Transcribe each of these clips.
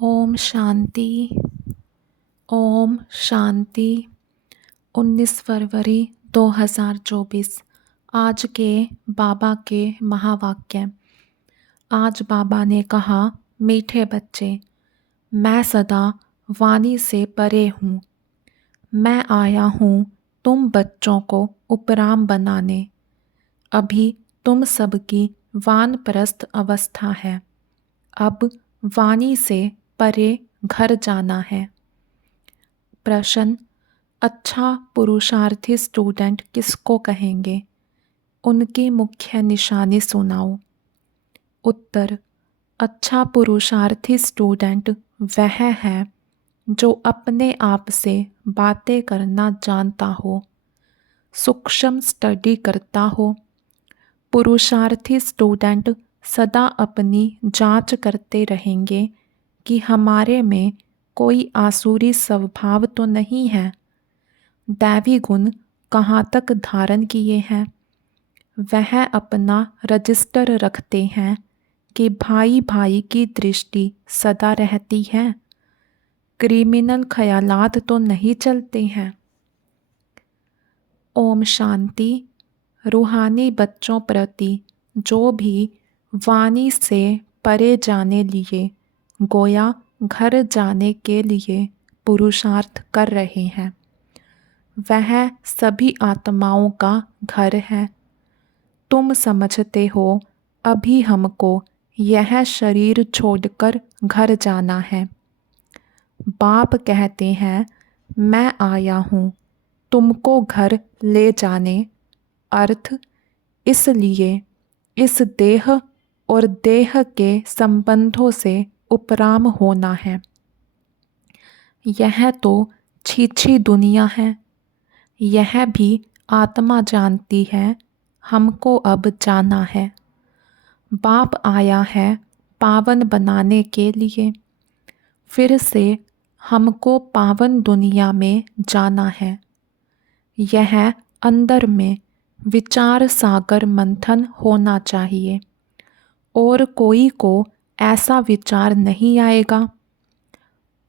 ओम शांति। ओम शांति। 19 फरवरी 2024। आज के बाबा के महावाक्य। आज बाबा ने कहा, मीठे बच्चे, मैं सदा वाणी से परे हूँ। मैं आया हूँ तुम बच्चों को उपराम बनाने। अभी तुम सबकी वानप्रस्थ अवस्था है। अब वाणी से परे घर जाना है। प्रश्न: अच्छा पुरुषार्थी स्टूडेंट किसको कहेंगे? उनकी मुख्य निशानी सुनाओ। उत्तर: अच्छा पुरुषार्थी स्टूडेंट वह है जो अपने आप से बातें करना जानता हो, सूक्ष्म स्टडी करता हो। पुरुषार्थी स्टूडेंट सदा अपनी जांच करते रहेंगे कि हमारे में कोई आसुरी स्वभाव तो नहीं है, दैवी गुण कहाँ तक धारण किए हैं। वह अपना रजिस्टर रखते हैं कि भाई भाई की दृष्टि सदा रहती है, क्रिमिनल ख्यालात तो नहीं चलते हैं। ओम शांति। रूहानी बच्चों प्रति जो भी वाणी से परे जाने लिए, गोया घर जाने के लिए पुरुषार्थ कर रहे हैं, वह सभी आत्माओं का घर है। तुम समझते हो अभी हमको यह शरीर छोड़कर घर जाना है। बाप कहते हैं, मैं आया हूँ तुमको घर ले जाने। अर्थ: इसलिए इस देह और देह के संबंधों से उपराम होना है। यह तो छीछी दुनिया है। यह भी आत्मा जानती है हमको अब जाना है। बाप आया है पावन बनाने के लिए। फिर से हमको पावन दुनिया में जाना है। यह अंदर में विचार सागर मंथन होना चाहिए और कोई को ऐसा विचार नहीं आएगा।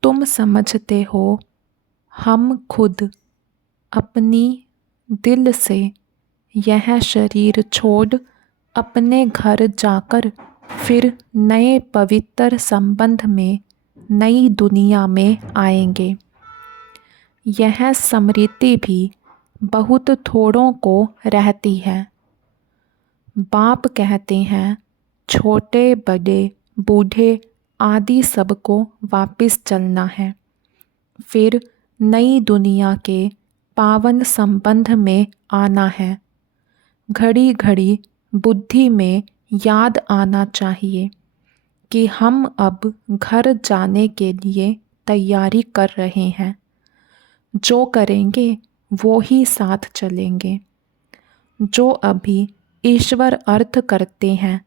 तुम समझते हो हम खुद अपनी दिल से यह शरीर छोड़ अपने घर जाकर फिर नए पवित्र संबंध में नई दुनिया में आएंगे। यह स्मृति भी बहुत थोड़ों को रहती है। बाप कहते हैं, छोटे बड़े बूढ़े आदि सबको वापस चलना है, फिर नई दुनिया के पावन संबंध में आना है। घड़ी घड़ी बुद्धि में याद आना चाहिए कि हम अब घर जाने के लिए तैयारी कर रहे हैं। जो करेंगे वो ही साथ चलेंगे। जो अभी ईश्वर अर्थ करते हैं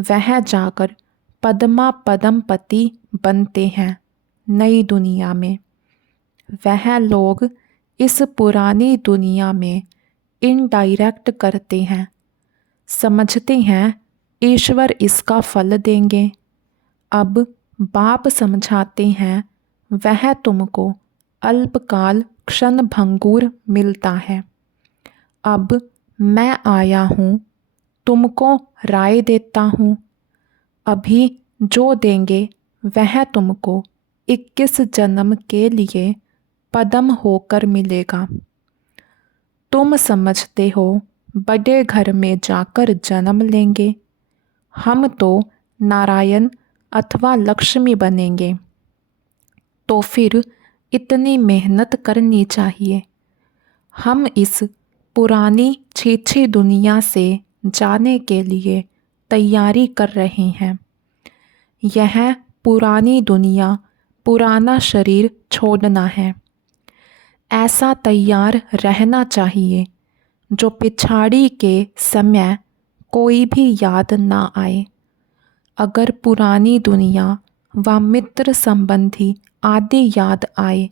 वह जाकर पद्मा पद्मपति बनते हैं नई दुनिया में। वह लोग इस पुरानी दुनिया में इनडायरेक्ट करते हैं, समझते हैं ईश्वर इसका फल देंगे। अब बाप समझाते हैं वह तुमको अल्पकाल क्षण भंगुर मिलता है। अब मैं आया हूँ तुमको राय देता हूँ। अभी जो देंगे वह तुमको 21 जन्म के लिए पद्म होकर मिलेगा। तुम समझते हो बड़े घर में जाकर जन्म लेंगे। हम तो नारायण अथवा लक्ष्मी बनेंगे। तो फिर इतनी मेहनत करनी चाहिए। हम इस पुरानी छीछी दुनिया से जाने के लिए तैयारी कर रहे हैं। यह पुरानी दुनिया, पुराना शरीर छोड़ना है। ऐसा तैयार रहना चाहिए जो पिछाड़ी के समय कोई भी याद ना आए। अगर पुरानी दुनिया व मित्र संबंधी आदि याद आए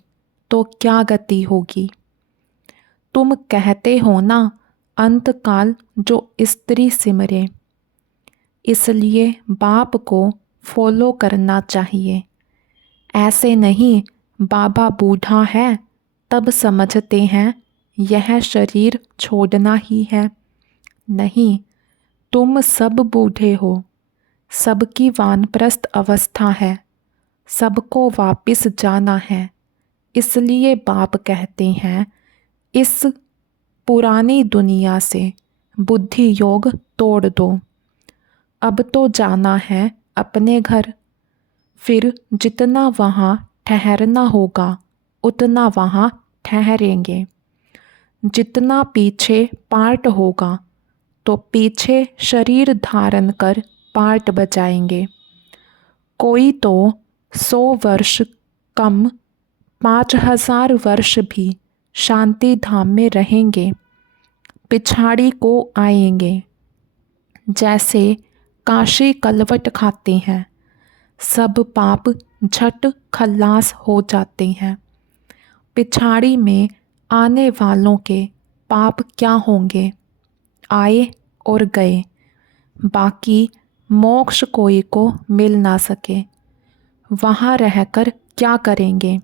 तो क्या गति होगी? तुम कहते हो ना, अंतकाल जो स्त्री सिमरे। इसलिए बाप को फॉलो करना चाहिए। ऐसे नहीं बाबा बूढ़ा है तब समझते हैं यह शरीर छोड़ना ही है। नहीं, तुम सब बूढ़े हो, सबकी वानप्रस्थ अवस्था है, सबको वापिस जाना है। इसलिए बाप कहते हैं इस पुरानी दुनिया से बुद्धि योग तोड़ दो। अब तो जाना है अपने घर, फिर जितना वहाँ ठहरना होगा उतना वहाँ ठहरेंगे। जितना पीछे पार्ट होगा तो पीछे शरीर धारण कर पार्ट बजाएंगे। कोई तो 100 वर्ष कम 5000 वर्ष भी शांति धाम में रहेंगे, पिछाड़ी को आएंगे। जैसे काशी कलवट खाते हैं, सब पाप झट खल्लास हो जाते हैं। पिछाड़ी में आने वालों के पाप क्या होंगे, आए और गए, बाकी मोक्ष कोई को मिल ना सके। वहाँ रहकर क्या करेंगे,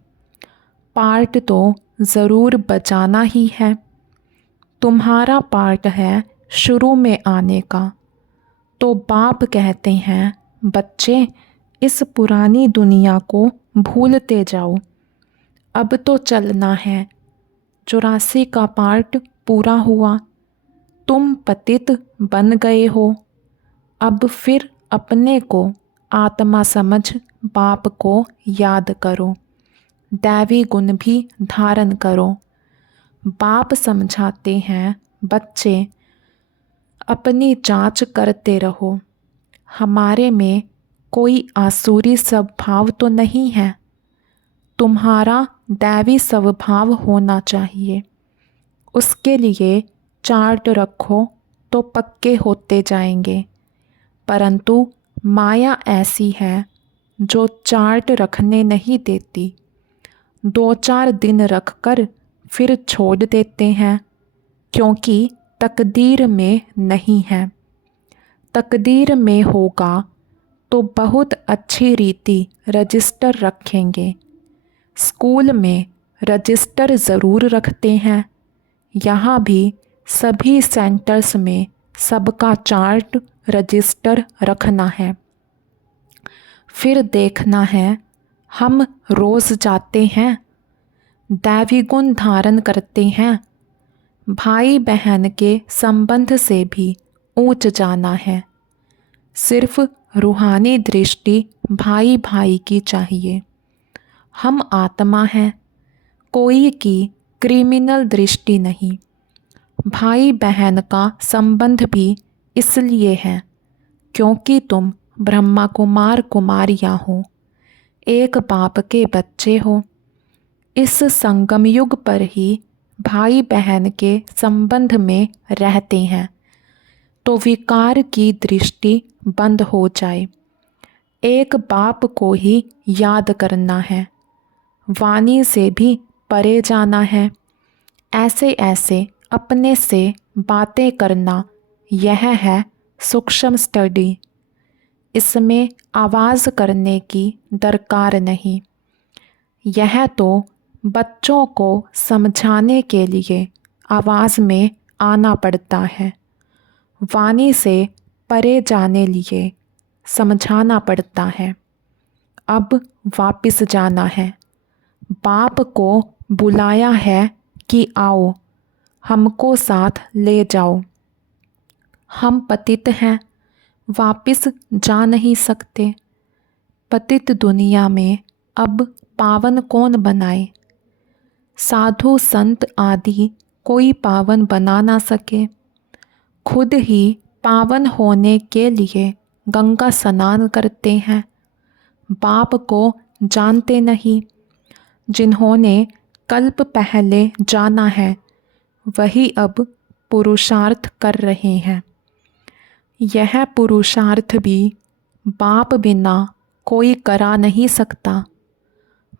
पार्ट तो ज़रूर बचाना ही है। तुम्हारा पार्ट है शुरू में आने का। तो बाप कहते हैं बच्चे इस पुरानी दुनिया को भूलते जाओ, अब तो चलना है। 84 का पार्ट पूरा हुआ, तुम पतित बन गए हो। अब फिर अपने को आत्मा समझ बाप को याद करो, दैवी गुण भी धारण करो। बाप समझाते हैं बच्चे अपनी जांच करते रहो, हमारे में कोई आसुरी स्वभाव तो नहीं है। तुम्हारा दैवी स्वभाव होना चाहिए। उसके लिए चार्ट रखो तो पक्के होते जाएंगे, परंतु माया ऐसी है जो चार्ट रखने नहीं देती। 2-4 दिन रखकर फिर छोड़ देते हैं, क्योंकि तकदीर में नहीं है। तकदीर में होगा तो बहुत अच्छी रीति रजिस्टर रखेंगे। स्कूल में रजिस्टर ज़रूर रखते हैं, यहाँ भी सभी सेंटर्स में सबका चार्ट रजिस्टर रखना है। फिर देखना है हम रोज़ जाते हैं, दैवी गुण धारण करते हैं, भाई बहन के संबंध से भी ऊंच जाना है। सिर्फ रूहानी दृष्टि भाई भाई की चाहिए। हम आत्मा हैं, कोई की क्रिमिनल दृष्टि नहीं। भाई बहन का संबंध भी इसलिए है क्योंकि तुम ब्रह्मा कुमार कुमारियाँ हो, एक बाप के बच्चे हो। इस संगम युग पर ही भाई बहन के संबंध में रहते हैं तो विकार की दृष्टि बंद हो जाए। एक बाप को ही याद करना है, वाणी से भी परे जाना है। ऐसे ऐसे अपने से बातें करना, यह है सूक्ष्म स्टडी। इसमें आवाज़ करने की दरकार नहीं। यह तो बच्चों को समझाने के लिए आवाज़ में आना पड़ता है, वाणी से परे जाने लिए समझाना पड़ता है। अब वापिस जाना है, बाप को बुलाया है कि आओ हमको साथ ले जाओ। हम पतित हैं, वापिस जा नहीं सकते। पतित दुनिया में अब पावन कौन बनाए, साधु संत आदि कोई पावन बना ना सके। खुद ही पावन होने के लिए गंगा स्नान करते हैं, बाप को जानते नहीं। जिन्होंने कल्प पहले जाना है वही अब पुरुषार्थ कर रहे हैं। यह पुरुषार्थ भी बाप बिना कोई करा नहीं सकता।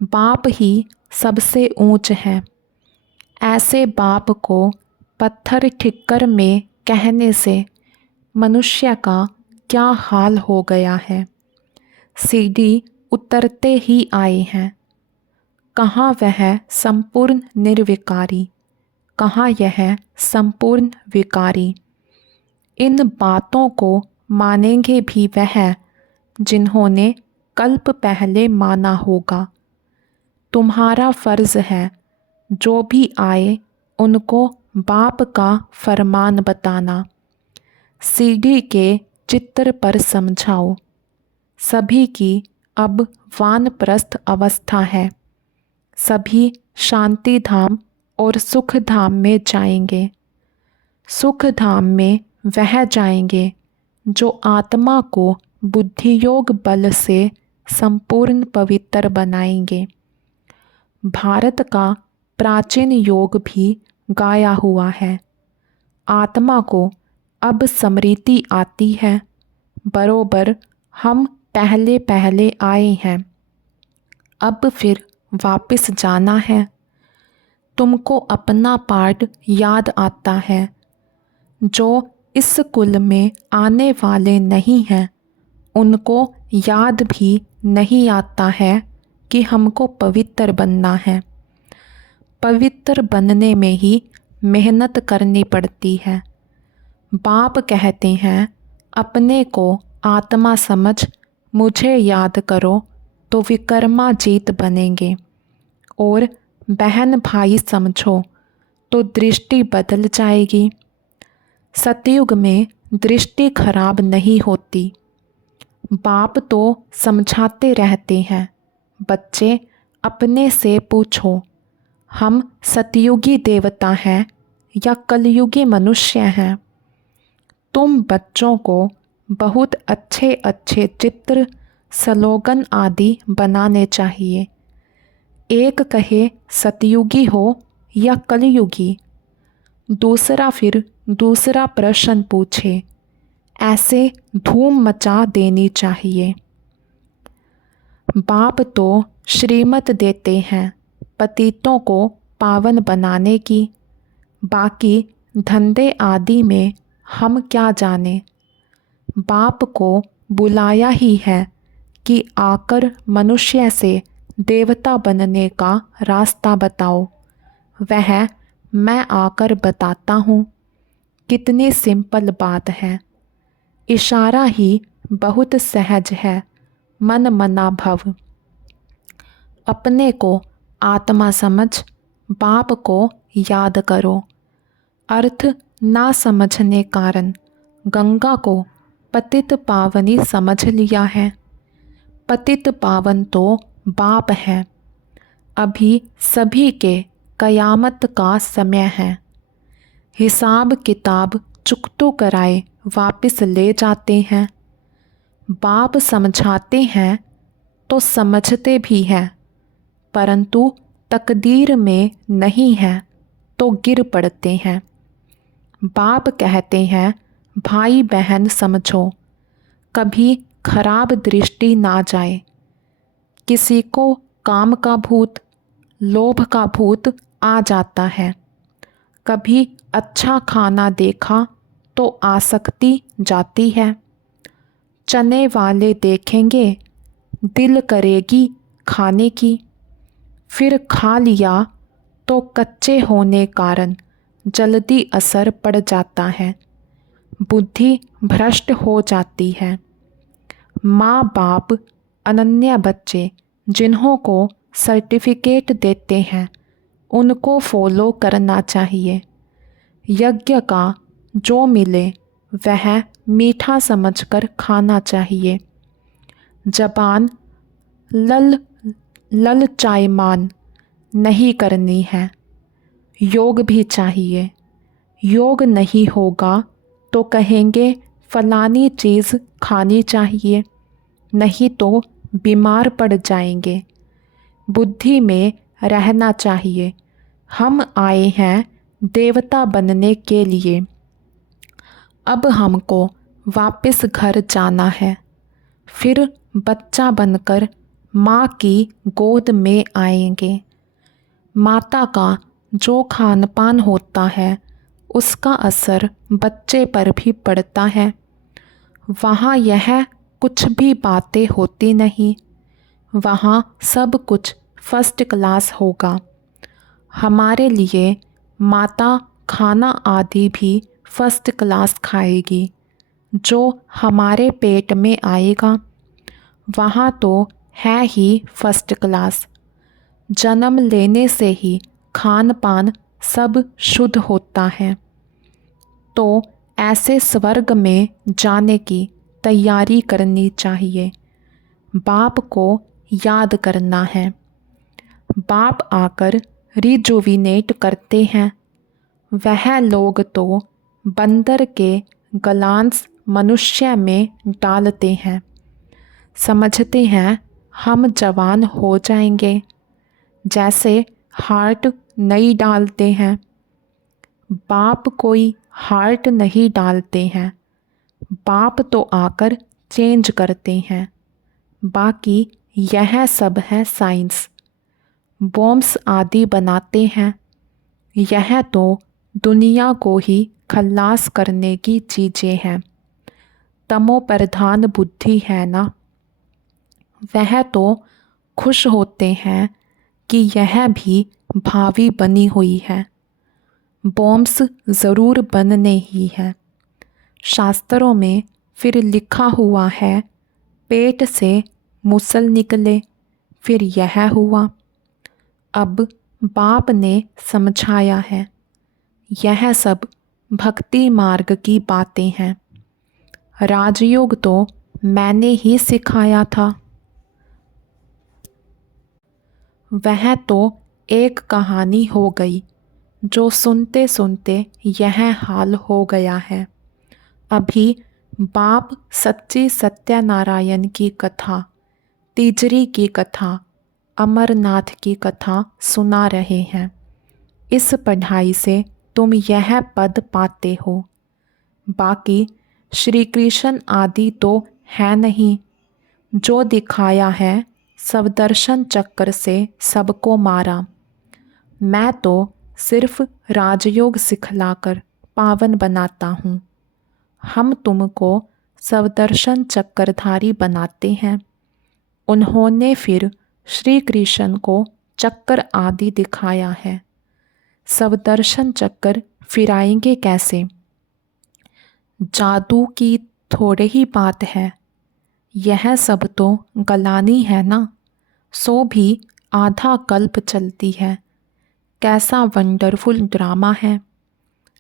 बाप ही सबसे ऊंच है। ऐसे बाप को पत्थर ठिक्कर में कहने से मनुष्य का क्या हाल हो गया है। सीढ़ी उतरते ही आए हैं। कहाँ वह संपूर्ण निर्विकारी, कहाँ यह संपूर्ण विकारी। इन बातों को मानेंगे भी वह जिन्होंने कल्प पहले माना होगा। तुम्हारा फ़र्ज़ है जो भी आए उनको बाप का फरमान बताना। सीढ़ी के चित्र पर समझाओ। सभी की अब वानप्रस्थ अवस्था है। सभी शांति धाम और सुख धाम में जाएंगे। सुख धाम में वह जाएंगे जो आत्मा को बुद्धियोग बल से संपूर्ण पवित्र बनाएंगे। भारत का प्राचीन योग भी गाया हुआ है। आत्मा को अब स्मृति आती है, बरोबर हम पहले पहले आए हैं, अब फिर वापस जाना है। तुमको अपना पार्ट याद आता है। जो इस कुल में आने वाले नहीं हैं उनको याद भी नहीं आता है कि हमको पवित्र बनना है। पवित्र बनने में ही मेहनत करनी पड़ती है। बाप कहते हैं अपने को आत्मा समझ मुझे याद करो तो विकर्माजीत बनेंगे, और बहन भाई समझो तो दृष्टि बदल जाएगी। सतयुग में दृष्टि खराब नहीं होती। बाप तो समझाते रहते हैं, बच्चे अपने से पूछो हम सतयुगी देवता हैं या कलयुगी मनुष्य हैं। तुम बच्चों को बहुत अच्छे अच्छे चित्र, स्लोगन आदि बनाने चाहिए। एक कहे सतयुगी हो या कलयुगी, दूसरा फिर दूसरा प्रश्न पूछे, ऐसे धूम मचा देनी चाहिए। बाप तो श्रीमत देते हैं पतितों को पावन बनाने की, बाकी धंधे आदि में हम क्या जाने। बाप को बुलाया ही है कि आकर मनुष्य से देवता बनने का रास्ता बताओ। वह मैं आकर बताता हूँ। कितनी सिंपल बात है। इशारा ही बहुत सहज है। मन मना भव। अपने को आत्मा समझ बाप को याद करो। अर्थ ना समझने कारण गंगा को पतित पावनी समझ लिया है। पतित पावन तो बाप है। अभी सभी के कयामत का समय है। हिसाब किताब चुकतू कराए वापस ले जाते हैं। बाप समझाते हैं तो समझते भी हैं, परंतु तकदीर में नहीं है तो गिर पड़ते हैं। बाप कहते हैं भाई बहन समझो, कभी खराब दृष्टि ना जाए। किसी को काम का भूत, लोभ का भूत आ जाता है। कभी अच्छा खाना देखा तो आसक्ति जाती है। चने वाले देखेंगे दिल करेगी खाने की, फिर खा लिया तो कच्चे होने कारण जल्दी असर पड़ जाता है। बुद्धि भ्रष्ट हो जाती है। माँ बाप अनन्य बच्चे जिन्हों को सर्टिफिकेट देते हैं उनको फॉलो करना चाहिए। यज्ञ का जो मिले वह मीठा समझकर खाना चाहिए। जबान ललचायमान नहीं करनी है। योग भी चाहिए। योग नहीं होगा तो कहेंगे फलानी चीज़ खानी चाहिए, नहीं तो बीमार पड़ जाएंगे। बुद्धि में रहना चाहिए हम आए हैं देवता बनने के लिए। अब हमको वापस घर जाना है, फिर बच्चा बनकर माँ की गोद में आएंगे। माता का जो खान पान होता है उसका असर बच्चे पर भी पड़ता है। वहाँ यह कुछ भी बातें होती नहीं। वहाँ सब कुछ फर्स्ट क्लास होगा। हमारे लिए माता खाना आदि भी फर्स्ट क्लास खाएगी। जो हमारे पेट में आएगा वहाँ तो है ही फर्स्ट क्लास। जन्म लेने से ही खान पान सब शुद्ध होता है। तो ऐसे स्वर्ग में जाने की तैयारी करनी चाहिए। बाप को याद करना है। बाप आकर रिजुविनेट करते हैं। वह लोग तो बंदर के ग्लांस मनुष्य में डालते हैं। समझते हैं हम जवान हो जाएंगे, जैसे हार्ट नहीं डालते हैं। बाप कोई हार्ट नहीं डालते हैं। बाप तो आकर चेंज करते हैं। बाकी यह सब है साइंस। बॉम्ब्स आदि बनाते हैं। यह तो दुनिया को ही खल्लास करने की चीज़ें हैं। तमो प्रधान बुद्धि है ना, वह तो खुश होते हैं कि यह भी भावी बनी हुई है। बॉम्ब्स ज़रूर बनने ही हैं। शास्त्रों में फिर लिखा हुआ है, पेट से मुसल निकले, फिर यह हुआ। अब बाप ने समझाया है। यह सब भक्ति मार्ग की बातें हैं। राजयोग तो मैंने ही सिखाया था। वह तो एक कहानी हो गई, जो सुनते सुनते यह हाल हो गया है। अभी बाप सच्ची सत्यनारायण की कथा, तीजरी की कथा, अमरनाथ की कथा सुना रहे हैं। इस पढ़ाई से तुम यह पद पाते हो। बाकी श्री कृष्ण आदि तो है नहीं। जो दिखाया है सवदर्शन चक्र से सबको मारा। मैं तो सिर्फ राजयोग सिखलाकर पावन बनाता हूँ। हम तुमको सवदर्शन चक्रधारी बनाते हैं। उन्होंने फिर श्री कृष्ण को चक्र आदि दिखाया है। सवदर्शन चक्र फिराएंगे कैसे? जादू की थोड़े ही बात है। यह सब तो गलानी है ना, सो भी आधा कल्प चलती है। कैसा वंडरफुल ड्रामा है।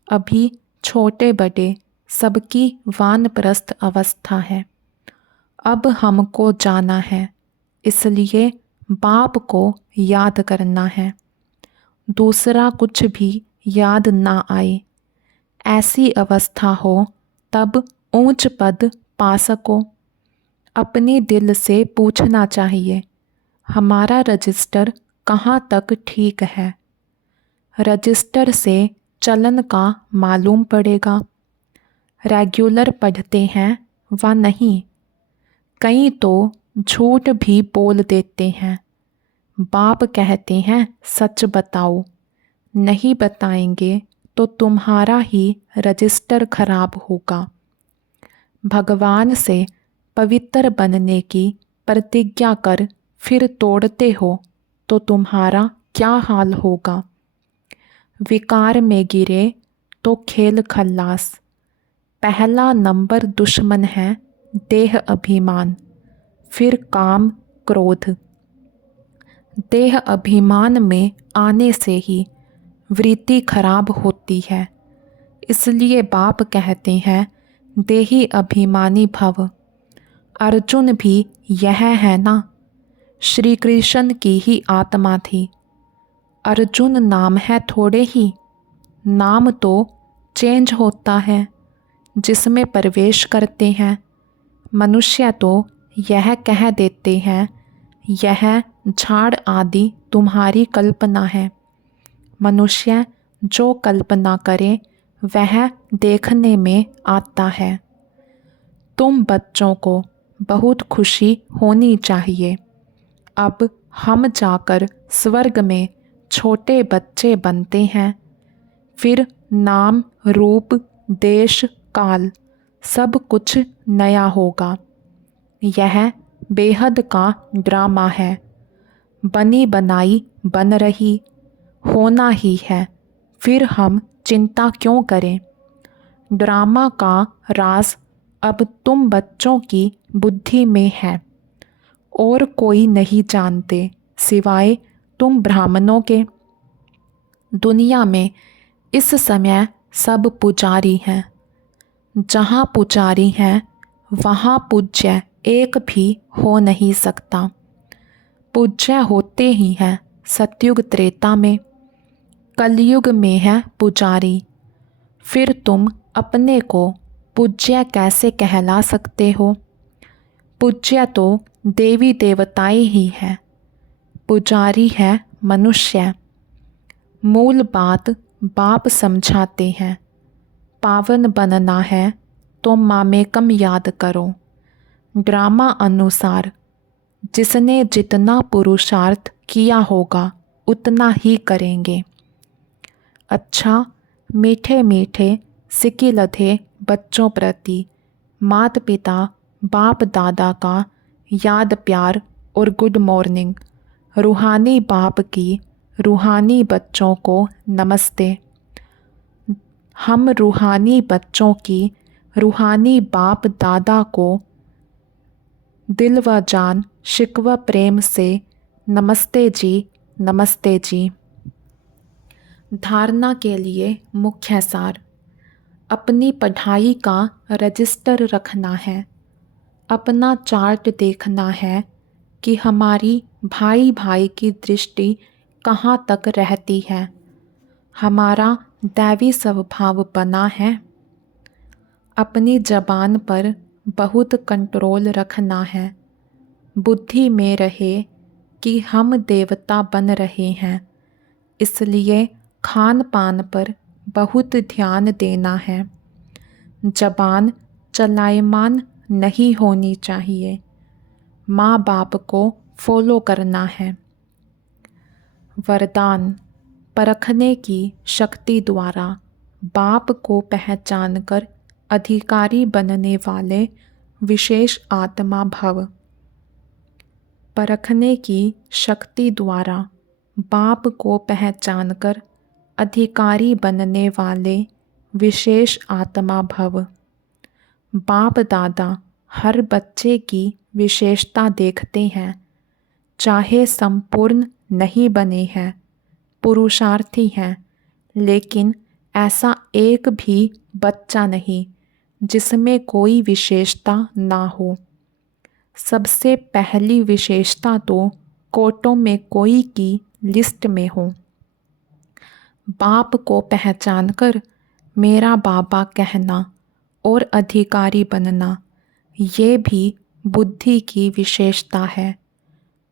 अभी छोटे बड़े सबकी वानप्रस्थ अवस्था है। अब हमको जाना है, इसलिए बाप को याद करना है। दूसरा कुछ भी याद ना आए। ऐसी अवस्था हो तब ऊंच पद पा सको। अपने दिल से पूछना चाहिए, हमारा रजिस्टर कहाँ तक ठीक है। रजिस्टर से चलन का मालूम पड़ेगा। रेगुलर पढ़ते हैं व नहीं। कई तो झूठ भी बोल देते हैं। बाप कहते हैं सच बताओ। नहीं बताएंगे तो तुम्हारा ही रजिस्टर खराब होगा। भगवान से पवित्र बनने की प्रतिज्ञा कर फिर तोड़ते हो तो तुम्हारा क्या हाल होगा। विकार में गिरे तो खेल खल्लास। पहला नंबर दुश्मन है देह अभिमान, फिर काम क्रोध। देह अभिमान में आने से ही वृत्ति खराब होती है। इसलिए बाप कहते हैं देही अभिमानी भव। अर्जुन भी यह है ना, श्री कृष्ण की ही आत्मा थी। अर्जुन नाम है थोड़े ही, नाम तो चेंज होता है जिसमें प्रवेश करते हैं। मनुष्य तो यह कह देते हैं यह झाड़ आदि तुम्हारी कल्पना है। मनुष्य जो कल्पना करे वह देखने में आता है। तुम बच्चों को बहुत खुशी होनी चाहिए। अब हम जाकर स्वर्ग में छोटे बच्चे बनते हैं। फिर नाम, रूप, देश, काल सब कुछ नया होगा। यह बेहद का ड्रामा है। बनी बनाई बन रही, होना ही है, फिर हम चिंता क्यों करें। ड्रामा का राज अब तुम बच्चों की बुद्धि में है, और कोई नहीं जानते सिवाय तुम ब्राह्मणों के। दुनिया में इस समय सब पुजारी हैं। जहाँ पुजारी हैं वहाँ पूज्य एक भी हो नहीं सकता। पूज्य होते ही हैं सतयुग त्रेता में, कलयुग में है पुजारी। फिर तुम अपने को पूज्य कैसे कहला सकते हो। पूज्य तो देवी देवताएं ही हैं, पुजारी है मनुष्य। मूल बात बाप समझाते हैं, पावन बनना है तो मामेकम याद करो। ड्रामा अनुसार जिसने जितना पुरुषार्थ किया होगा उतना ही करेंगे। अच्छा, मीठे मीठे सिकी लधे बच्चों प्रति माता पिता बाप दादा का याद प्यार और गुड मॉर्निंग। रूहानी बाप की रूहानी बच्चों को नमस्ते। हम रूहानी बच्चों की रूहानी बाप दादा को दिल व जान शिकवा प्रेम से नमस्ते जी, नमस्ते जी। धारणा के लिए मुख्य सार। अपनी पढ़ाई का रजिस्टर रखना है, अपना चार्ट देखना है कि हमारी भाई भाई की दृष्टि कहाँ तक रहती है, हमारा दैवी स्वभाव बना है। अपनी जबान पर बहुत कंट्रोल रखना है, बुद्धि में रहे कि हम देवता बन रहे हैं, इसलिए खान पान पर बहुत ध्यान देना है। जबान चलायमान नहीं होनी चाहिए, माँ बाप को फॉलो करना है। वरदान। परखने की शक्ति द्वारा बाप को पहचानकर अधिकारी बनने वाले विशेष आत्मा भव। परखने की शक्ति द्वारा बाप को पहचानकर अधिकारी बनने वाले विशेष आत्मा भव। बाप दादा हर बच्चे की विशेषता देखते हैं, चाहे संपूर्ण नहीं बने हैं, पुरुषार्थी हैं, लेकिन ऐसा एक भी बच्चा नहीं जिसमें कोई विशेषता ना हो। सबसे पहली विशेषता तो कोटों में कोई की लिस्ट में हो। बाप को पहचानकर मेरा बाबा कहना और अधिकारी बनना, ये भी बुद्धि की विशेषता है,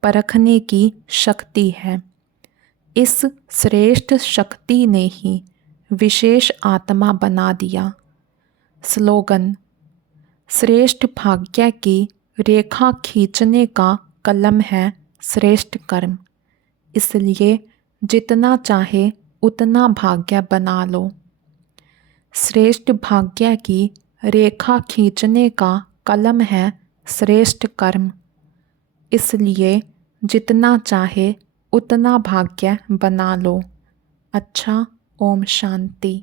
परखने की शक्ति है। इस श्रेष्ठ शक्ति ने ही विशेष आत्मा बना दिया। स्लोगन। श्रेष्ठ भाग्य की रेखा खींचने का कलम है श्रेष्ठ कर्म, इसलिए जितना चाहे उतना भाग्य बना लो। श्रेष्ठ भाग्य की रेखा खींचने का कलम है श्रेष्ठ कर्म, इसलिए जितना चाहे उतना भाग्य बना लो। अच्छा, ओम शांति।